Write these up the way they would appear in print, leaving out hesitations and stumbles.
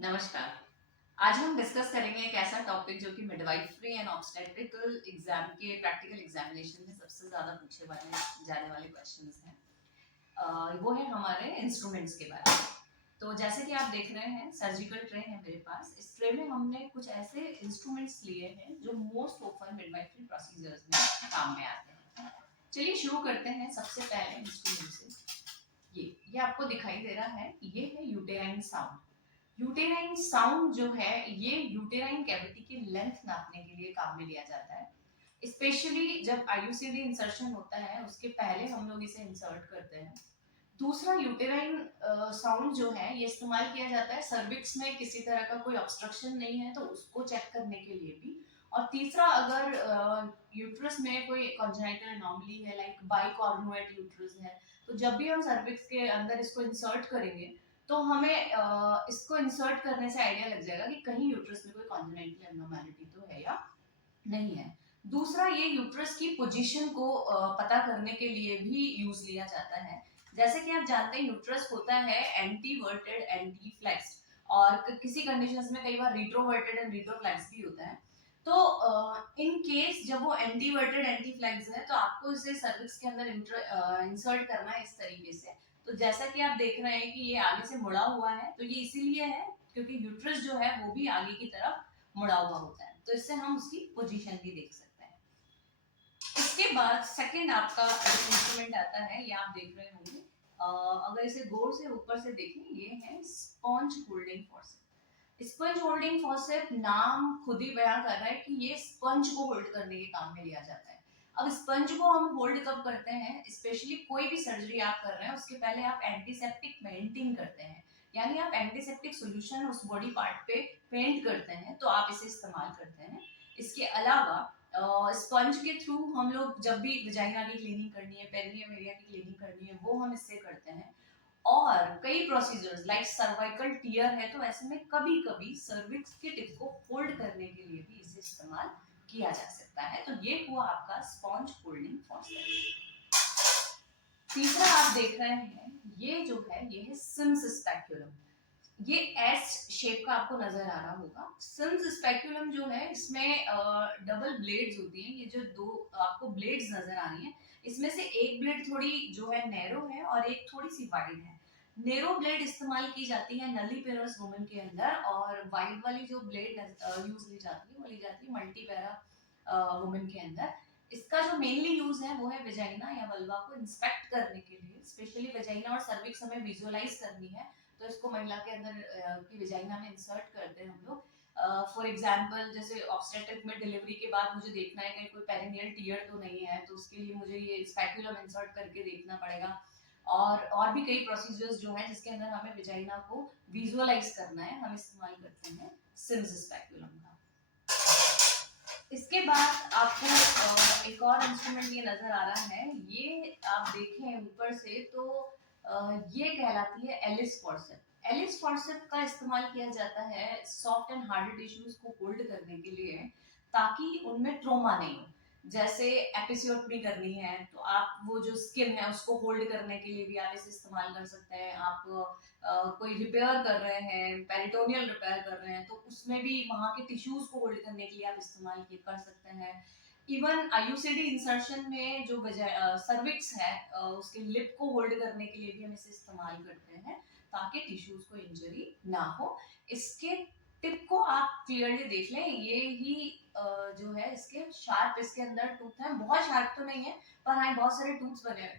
नमस्कार। आज हम डिस्कस करेंगे एक ऐसा टॉपिक जो कि मिडवाइफरी एंड ऑब्स्टेट्रिकल एग्जाम के प्रैक्टिकल एग्जामिनेशन में सबसे ज्यादा पूछे जाने वाले क्वेश्चंस हैं। वो है हमारे इंस्ट्रूमेंट्स के बारे में। तो जैसे कि आप देख रहे हैं सर्जिकल ट्रे है मेरे पास। इस ट्रे में हमने कुछ ऐसे इंस्ट्रूमेंट्स लिए हैं जो मोस्ट ऑफन मिडवाइफरी प्रोसीजर्स में काम में आते हैं। चलिए शुरू करते हैं सबसे पहले इंस्ट्रूमेंट से। ये आपको दिखाई दे रहा है, ये है यूटेराइन साउंड। यूटेराइन साउंड जो है ये यूटेराइन कैविटी की लेंथ नापने के लिए काम में लिया जाता है। स्पेशली जब आईयूसीडी इंसर्शन होता है उसके पहले हम लोग इसे इंसर्ट करते हैं। दूसरा यूटेराइन साउंड जो है ये इस्तेमाल किया जाता है सर्विक्स में किसी तरह का कोई ऑब्स्ट्रक्शन नहीं है तो उसको चेक करने के लिए भी। और तीसरा, अगर यूट्रस में कोई कॉन्जेनिटल एनोमली है लाइक बाइकॉर्नुएट यूट्रस है, तो जब भी हम सर्विक्स के अंदर इसको इंसर्ट करेंगे तो हमें इसको इंसर्ट करने से आइडिया लग जाएगा कि कहीं यूट्रस में कोई कॉन्जेनिटल एब्नॉर्मैलिटी तो है या नहीं है। दूसरा, ये यूट्रस की पोजीशन को पता करने के लिए भी यूज लिया जाता है। जैसे कि आप जानते हैं यूट्रस होता है एंटीवर्टेड एंटी फ्लेक्स्ड, और किसी कंडीशंस में कई बार रिट्रोवर्टेड एंड रिट्रोफ्लेक्स भी होता है। तो इन केस जब वो एंटीवर्टेड एंटी फ्लेक्स है तो आपको इसे सर्विक्स के अंदर इंसर्ट करना है इस तरीके से। तो जैसा कि आप देख रहे हैं कि ये आगे से मुड़ा हुआ है, तो ये इसीलिए है क्योंकि यूट्रस जो है वो भी आगे की तरफ मुड़ा हुआ होता है, तो इससे हम उसकी पोजीशन भी देख सकते हैं। इसके बाद सेकंड आपका इंस्ट्रूमेंट आता है, ये आप देख रहे होंगे। अगर इसे गौर से ऊपर से देखें, ये है sponge holding forceps. Sponge holding forceps नाम खुद ही बयां कर रहा है कि ये स्पंज को होल्ड करने के काम में लिया जाता है। अब स्पंज को हम होल्ड कब करते हैं, स्पेशली कोई भी सर्जरी आप कर रहे हैं उसके पहले आप एंटीसेप्टिक पेंटिंग करते हैं, यानी आप एंटीसेप्टिक सॉल्यूशन उस बॉडी पार्ट पे पेंट करते हैं, तो आप इसे इस्तेमाल करते हैं। इसके अलावा स्पंज के थ्रू हम लोग जब भी वजाइना की क्लीनिंग करनी है, पेरिनियम एरिया की क्लीनिंग करनी है, वो हम इससे करते हैं। और कई प्रोसीजर्स लाइक सर्वाइकल टीयर है तो ऐसे में कभी कभी सर्विक्स के टिप को होल्ड करने के लिए भी इसे इस्तेमाल किया जा सकता है। तो ये हुआ आपका स्पॉन्ज होल्डिंग फॉर्सेप। तीसरा आप देख रहे हैं, ये जो है ये है सिम्स स्पेक्युलम। ये एस शेप का आपको नजर आ रहा होगा। सिम्स स्पेक्युलम जो है इसमें डबल ब्लेड्स होती हैं। ये जो दो आपको ब्लेड्स नजर आ रही हैं, इसमें से एक ब्लेड थोड़ी जो है नैरो है और एक थोड़ी सी वाइड है। नैरो ब्लेड इस्तेमाल की जाती है नलीपेरस वुमन के अंदर, और वाइड वाली जो ब्लेड यूज ली जाती है वो ली जाती है मल्टीपेरा वुमन के अंदर। इसका जो मेनली यूज है वो है वेजाइना या वल्वा को इंस्पेक्ट करने के लिए। स्पेशली वेजाइना और सर्विक्स हमें विजुअलाइज करनी है, तो इसको महिला के अंदर की वेजाइना में इंसर्ट करते हैं हम लोग। फॉर एग्जाम्पल, जैसे ऑब्स्टेट्रिक में डिलीवरी के बाद मुझे देखना है कि कोई पेरिनियल टीयर तो नहीं है, तो उसके लिए मुझे ये स्पेक्युलम इंसर्ट करके देखना पड़ेगा। और भी कई प्रोसीजर्स जो है जिसके अंदर हमें वेजाइना को विजुअलाइज करना है, हम इस्तेमाल करते हैं सिम्स स्पेक्युलम का। इसके बाद आपको एक और इंस्ट्रूमेंट ये नजर आ रहा है, ये आप देखें ऊपर से तो ये कहलाती है एलिस फॉर्सेप। एलिस फॉर्सेप का इस्तेमाल किया जाता है सॉफ्ट एंड हार्ड टिश्यूज को होल्ड करने के लिए, ताकि उनमें ट्रोमा नहीं हो। जैसे एपिसियोटमी करनी है तो आप वो जो स्किन है उसको होल्ड करने के लिए भी आप इसे इस्तेमाल कर सकते हैं। आप कोई रिपेयर कर रहे हैं, पेरिटोनियल रिपेयर कर रहे हैं, तो उसमें भी वहां के टिश्यूज को होल्ड करने के लिए आप इस्तेमाल कर सकते हैं। इवन आईयूसीडी इंसर्शन में जो सर्विक्स है उसके लिप को होल्ड करने के लिए भी हम इसे इस्तेमाल करते हैं, ताकि टिश्यूज को इंजरी ना हो। इसके टिप को आप क्लियरली देख लें, ये ही जो है इसके शार्प, इसके अंदर टूथ है, बहुत शार्प तो नहीं है पर हाँ बहुत सारे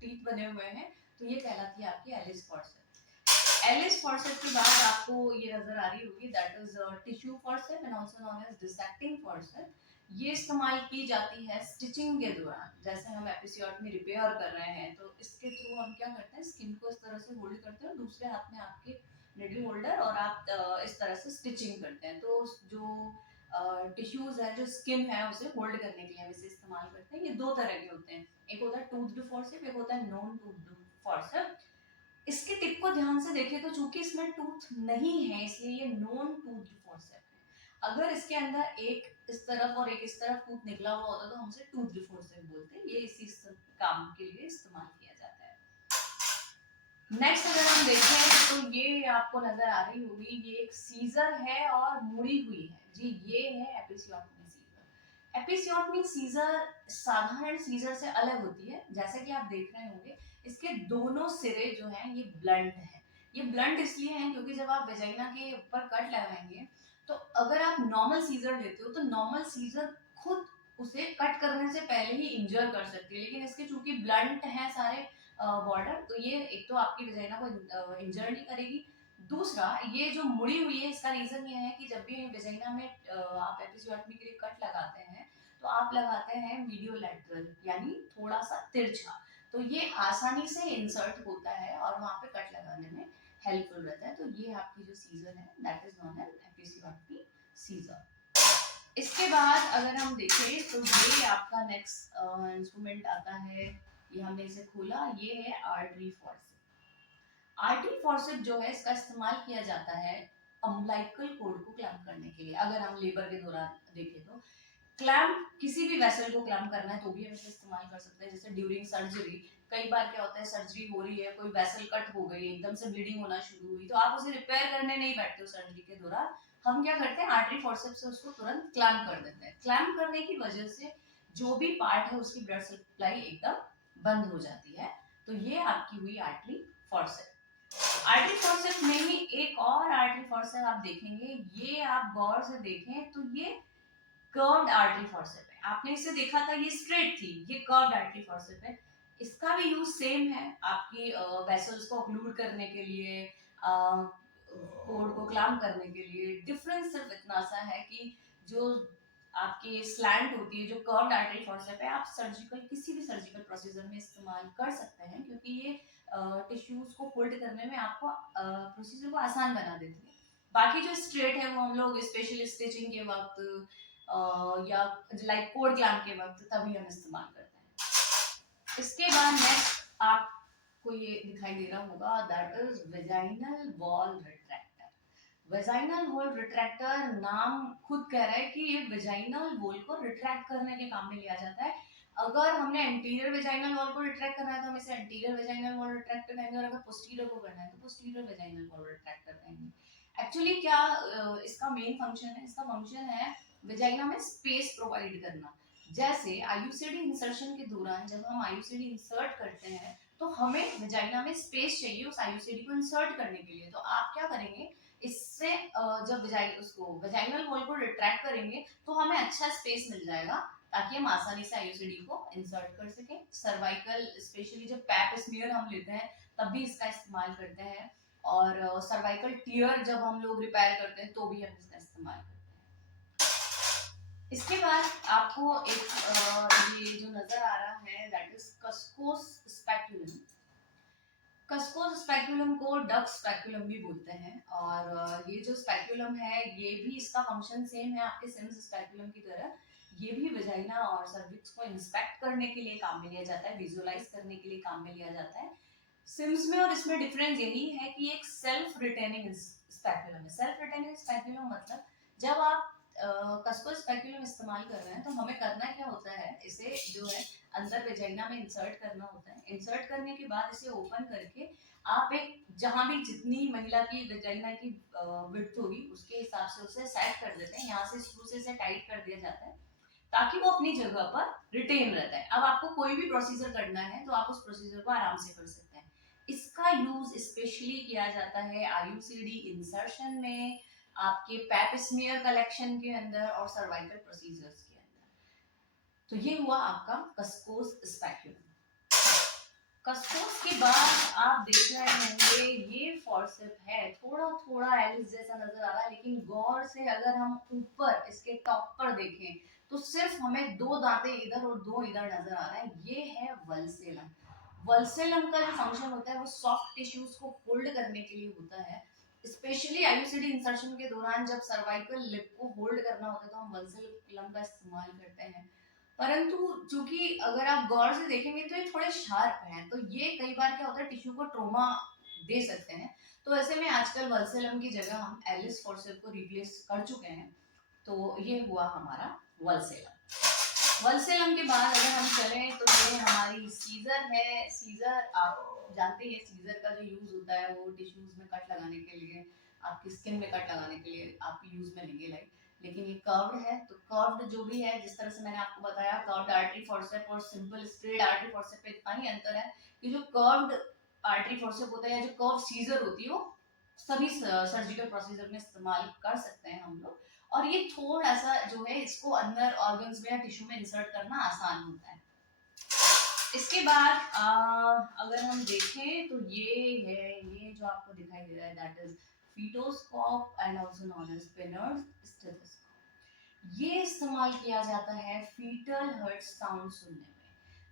टीथ बने हुए हैं। तो ये कहलाती है आपकी एलिस फॉर्सेप। एलिस फॉर्सेप के बाद आपको ये नजर आ रही होगी, that is tissue forceps and also known as dissecting forceps. ये इस्तेमाल की जाती है स्टिचिंग के दौरान। जैसे हम एपिसियोटमी रिपेयर कर रहे हैं तो इसके थ्रू हम क्या करते हैं, स्किन को इस तरह से होल्ड करते हैं, दूसरे हाथ में आपके निडल होल्डर, और आप इस तरह से स्टिचिंग करते हैं। तो जो टिश्यूज है, जो स्किन है, उसे होल्ड करने के लिए हम इसे इस्तेमाल करते हैं। ये दो तरह के होते हैं, एक होता है टूथड फॉर्सेप, एक होता है नॉन टूथड फॉर्सेप। इसके टिप को ध्यान से देखें तो चूंकि इसमें टूथ नहीं है इसलिए ये नॉन टूथड फॉर्सेप है। अगर इसके अंदर एक इस तरफ और एक इस तरफ टूथ निकला हुआ होता तो हम इसे टूथड फॉर्सेप बोलते हैं। ये इसी काम के लिए इस्तेमाल किया जाता है। नेक्स्ट अगर हम देखें तो ये आपको नजर आ रही होगी, ये एक सीजर है और मुड़ी हुई है जी, ये है एपिसियोटमी सीजर। एपिसियोटमी सीजर साधारण सीजर से अलग होती है, जैसे कि आप देख रहे होंगे इसके दोनों सिरे जो हैं ये ब्लंट है। ये ब्लंट इसलिए हैं क्योंकि जब आप वेजाइना के ऊपर कट लगाएंगे तो अगर आप नॉर्मल सीजर लेते हो तो नॉर्मल सीजर खुद उसे कट करने से पहले ही इंजर कर सकती है, लेकिन इसके चूंकि ब्लंट है सारे बॉर्डर, तो ये एक तो आपकी वजाइना को इंजर नहीं करेगी। दूसरा, ये जो मुड़ी हुई है इसका रीजन ये है कि जब भी वजाइना में आप एपिसियोटमी के लिए कट लगाते हैं तो आप लगाते हैं मीडियो लैटरल, यानी थोड़ा सा तिरछा, तो ये आसानी से इंसर्ट होता है और वहां पे कट लगाने में हेल्पफुल रहता है। तो ये आपकी जो सीजर है that is known as episiotomy scissor. इसके बाद अगर हम देखें तो ये आपका नेक्स्ट इंस्ट्रूमेंट आता है, ये हमने इसे खोला, ये है आर्टरी फॉर्सेप। आर्टरी फॉर्सेप जो है इसका इस्तेमाल किया जाता है अम्बिलिकल कोड को क्लैंप करने के लिए। अगर हम लेबर के दौरान देखें तो क्लैंप किसी भी वेसल को क्लैंप करना है तो भी हम इसे इस्तेमाल कर सकते हैं। जैसे ड्यूरिंग सर्जरी, कई बार क्या होता है सर्जरी हो रही है, कोई वेसल कट हो गई, एकदम से ब्लीडिंग होना शुरू हुई, तो आप उसे रिपेयर करने नहीं बैठते हो सर्जरी के दौरान, हम क्या करते हैं आर्टरी फॉर्सेप्स से उसको तुरंत क्लैंप कर देते हैं। क्लैंप करने की वजह से जो भी पार्ट है उसकी ब्लड सप्लाई एकदम बंद हो जाती है। तो ये आपकी हुई आर्टरी फॉर्सेप। आर्टरी फॉर्सेप में ही एक और आर्टरी फॉर्सेप आप देखेंगे, ये आप गौर से देखें तो ये कर्व्ड आर्टरी फॉर्सेप है। आपने इसे देखा था ये स्ट्रेट थी, ये कर्व्ड आर्टरी फॉर्सेप है। इसका भी यूज सेम है आपकी वेसल्स को ऑक्लूड करने के लिए, कोड को क्लैम्प करने के लिए। डिफरेंस सिर्फ इतना सा है कि जो आपकी स्लैंट होती है, जो कर्व्ड आर्टरी फॉर्सेप है, आप सर्जिकल किसी भी सर्जिकल प्रोसीजर में इस्तेमाल कर सकते हैं क्योंकि ये टिश्यूज को फोल्ड करने में आपको प्रोसीजर को आसान बना देती है। बाकी जो स्ट्रेट है वो हम लोग स्पेशल स्टिचिंग के वक्त या लाइक कोड क्लैम्प के वक्त तभी हम इस्तेमाल करते हैं। इसके बाद नेक्स्ट आपको ये दिखाई दे रहा होगा, that is vaginal wall retractor. Vaginal wall retractor नाम खुद कह रहा है कि ये वेजाइनल वॉल को रिट्रैक्ट करने के काम में लिया जाता है। अगर हमने एंटीरियर वेजाइनल वॉल को रिट्रैक्ट करना है तो हम इसे एंटीरियर वेजाइनल वॉल रिट्रैक्टर कहेंगे, और अगर पोस्टीरियर को करना है तो पोस्टीरियर वेजाइनल वॉल रिट्रैक्टर कहेंगे। एक्चुअली क्या इसका मेन फंक्शन है, इसका फंक्शन है वेजाइना में स्पेस प्रोवाइड करना। जैसे आईयूसीडी इंसर्शन के दौरान जब हम आईयूसीडी इंसर्ट करते हैं तो हमें वेजाइना में स्पेस चाहिए उस आईयूसीडी को इंसर्ट करने के लिए, तो आप क्या करेंगे, इससे जब उसको वेजाइनल वॉल को रिट्रैक्ट करेंगे तो हमें अच्छा स्पेस मिल जाएगा ताकि हम आसानी से आईयूसीडी को इंसर्ट कर सकें। सर्वाइकल स्पेशली जब पैप स्मीयर हम लेते हैं तब भी इसका इस्तेमाल करते हैं, और सर्वाइकल टियर जब हम लोग रिपेयर करते हैं तो भी हम इसका इस्तेमाल करते हैं। इसके बाद आपको एक ये जो नजर आ रहा है दैट इज कस्कोस स्पैक्यूलम। कस्कोस स्पैक्यूलम को डक स्पैक्यूलम भी बोलते हैं, और ये जो स्पैक्यूलम है ये भी इसका फंक्शन सेम है आपके सिम्स स्पैक्यूलम की तरह। ये भी वेजाइना और सर्विक्स को इंस्पेक्ट करने के लिए काम में लिया जाता है, विजुअलाइज करने के लिए काम में लिया जाता है। सिम्स में और इसमें डिफरेंस यही है कि एक सेल्फ रिटेनिंग स्पैक्यूलम है। सेल्फ रिटेनिंग स्पैक्यूलम मतलब जब आप कस्को स्पैक्यूलम इस्तेमाल कर रहे हैं तो हमें करना क्या होता है, इसे जो है अंदर वेजाइना में इंसर्ट करना होता है। इंसर्ट करने के बाद इसे ओपन करके आप एक जहां भी जितनी महिला की वेजाइना की विड्थ होगी उसके हिसाब से उसे सेट कर देते हैं, यहाँ से स्क्रू से इसे टाइट कर दिया जाता है ताकि वो अपनी जगह पर रिटेन रहता है। अब आपको कोई भी प्रोसीजर करना है तो आप उस प्रोसीजर को आराम से कर सकते हैं। इसका यूज स्पेशली किया जाता है आईयूसीडी इंसर्शन में, आपके पैप स्मीयर कलेक्शन के अंदर और सर्वाइकल प्रोसीजर्स के अंदर। तो ये हुआ आपका कस्कोस स्पैक्यूलम। कस्कोस के बाद आप देख रहे होंगे ये फॉर्सेप है, थोड़ा थोड़ा एलिस जैसा नजर आ रहा है, लेकिन गौर से अगर हम ऊपर इसके टॉप पर देखें तो सिर्फ हमें दो दांतें इधर और दो इधर नजर आ रहा है, ये है वल्सेलम। वल्सेलम का जो फंक्शन होता है वो सॉफ्ट टिश्यूज को होल्ड करने के लिए होता है। स्पेशली आईयूसीडी इंसर्शन के दौरान जब सर्वाइकल लिप को होल्ड करना होता है तो हम वल्सेलम का इस्तेमाल करते हैं। परंतु चूंकि अगर आप गौर से देखेंगे तो ये थोड़े शार्प हैं, तो ये कई बार क्या होता है टिश्यू को ट्रोमा दे सकते हैं। तो ऐसे में आजकल वल्सेलम की जगह हम एलिस फॉर्सेप को रिप्लेस कर चुके हैं। तो ये हुआ हमारा वल्सेलम। वल्सेलम के बाद अगर हम चलें तो ये हमारी सीजर है। सीजर आप जानते हैं, सीजर का जो यूज होता है वो टिश्यूज में कट लगाने के लिए, आपकी स्किन में कट लगाने के लिए आप यूज में लेंगे लाइक। लेकिन ये कर्व्ड है, तो कर्व्ड जो भी है, जिस तरह से मैंने आपको बताया, कर्व्ड आर्टरी फॉर्सेप और सिंपल स्ट्रेट आर्टरी फॉर्सेप पे इतना ही अंतर है कि जो कर्व्ड आर्टरी फॉर्सेप होता है या जो कर्व सीजर होती है वो सभी सर्जिकल प्रोसीजर में इस्तेमाल कर सकते हैं हम लोग। और ये थोड़ा सा जो है इसको अंदर ऑर्गन्स में या टिश्यू में इंसर्ट करना आसान होता है। इसके बाद अगर हम देखें तो ये है, ये जो आपको दिखाई दे रहा है that is fetoscope and also known as spinners stethoscope. ये इस्तेमाल किया जाता है फीटल हर्ट साउंड सुनने में।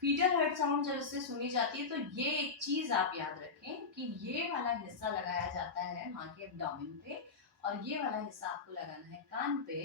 फीटल हर्ट साउंड जब इससे सुनी जाती है तो ये एक चीज आप याद रखें कि ये वाला हिस्सा लगाया जाता है माँ के एब्डोमेन पे और ये वाला हिस्सा आपको लगाना है कान पे।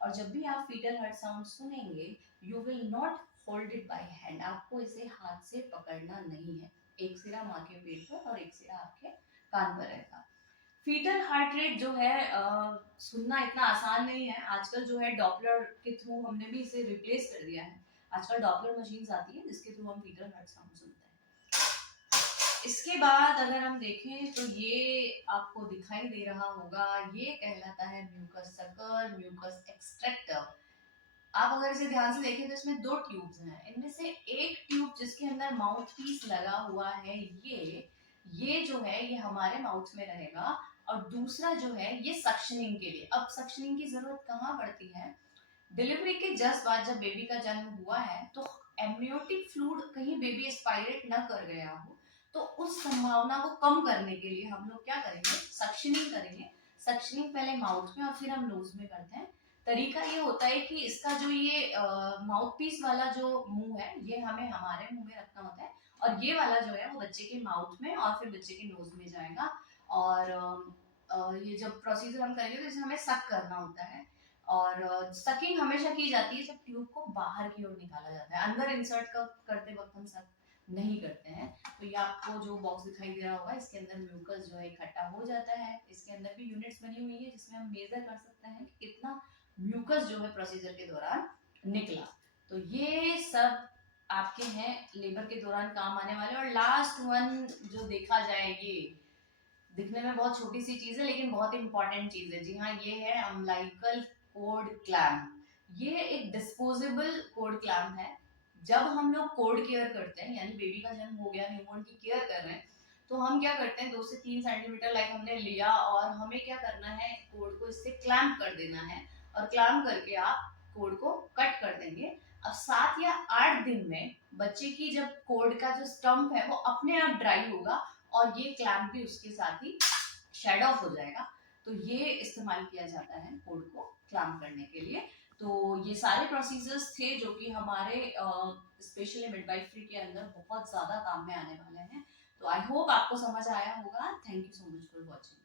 और जब भी आप फीटल हर्ट साउंड सुनेंगे you will not hold it by hand, आपको इसे हाथ से पकड़ना नहीं है। एक सिरा माँ के पेट पर और एक सिरा आपके कान पर रहेगा। फीटल हार्ट रेट जो है सुनना इतना आसान नहीं है। आजकल जो है डॉपलर के थ्रू हमने भी इसे रिप्लेस कर दिया है। आजकल डॉपलर मशीन्स आती है जिसके थ्रू हम फीटल हार्ट साउंड सुनते हैं। इसके बाद अगर हम देखें तो ये आपको दिखाई दे रहा होगा, ये कहलाता है म्यूकस सकर, म्यूकस एक्सट्रैक्टर। आप अगर इसे ध्यान से देखें तो इसमें दो ट्यूब्स हैं। इनमें से एक ट्यूब जिसके अंदर माउथ पीस लगा हुआ है, ये जो है ये हमारे माउथ में रहेगा। और दूसरा जो है ये सक्शनिंग के लिए। अब सक्शनिंग की जरूरत कहाँ पड़ती है? डिलीवरी के जस्ट बाद जब बेबी का जन्म हुआ है तो एमनियोटिक फ्लूइड कहीं बेबी एस्पायरेट न कर गया हो, तो उस संभावना को कम करने के लिए हम लोग क्या करेंगे? सक्शनिंग करेंगे। सक्शनिंग पहले माउथ में और फिर हम नोज में करते हैं। तरीका ये होता है कि इसका जो ये माउथ पीस वाला जो मुंह है ये हमें हमारे मुंह में रखना होता है और ये वाला जो है वो बच्चे के माउथ में और फिर बच्चे के नोज में जाएगा। और ये जब प्रोसीजर हम करेंगे तो इसे हमें सक करना होता है। और सकिंग हमेशा की जाती है जब ट्यूब को बाहर की ओर निकाला जाता है। अंदर इंसर्ट करते वक्त हम सक नहीं करते हैं। तो ये आपको जो बॉक्स दिखाई दे रहा होगा इसके अंदर म्यूकस जो है इकट्ठा हो जाता है। इसके अंदर भी यूनिट्स बनी हुई है जिसमें हम मेजर कर सकते हैं कि कितना म्यूकस जो है प्रोसीजर के दौरान निकला। तो ये सब आपके हैं लेबर के दौरान काम आने वाले। और लास्ट वन जो देखा जाए, ये दिखने में बहुत छोटी सी चीज है लेकिन बहुत इंपॉर्टेंट चीज है। जी हाँ, ये है अम्बिलिकल कोर्ड क्लैम्प। ये एक डिस्पोजेबल कोर्ड क्लैम्प है। जब हम लोग कोर्ड केयर करते हैं यानी बेबी का जन्म हो गया, न्यूबॉर्न की केयर कर रहे हैं, तो हम क्या करते हैं 2 से 3 सेंटीमीटर लाइक हमने लिया और हमें क्या करना है, कोर्ड को इससे क्लैम्प कर देना है। और क्लैम्प करके आप कोर्ड को कट कर देंगे। अब 7 या 8 दिन में बच्चे की जब कोर्ड का जो स्टम्प है वो अपने आप ड्राई होगा और ये क्लैम्प भी उसके साथ ही शेड ऑफ हो जाएगा। तो ये इस्तेमाल किया जाता है कोड को क्लैम्प करने के लिए। तो ये सारे प्रोसीजर्स थे जो कि हमारे स्पेशली मिडवाइफरी के अंदर बहुत ज्यादा काम में आने वाले हैं। तो आई होप आपको समझ आया होगा। Thank you so much for watching.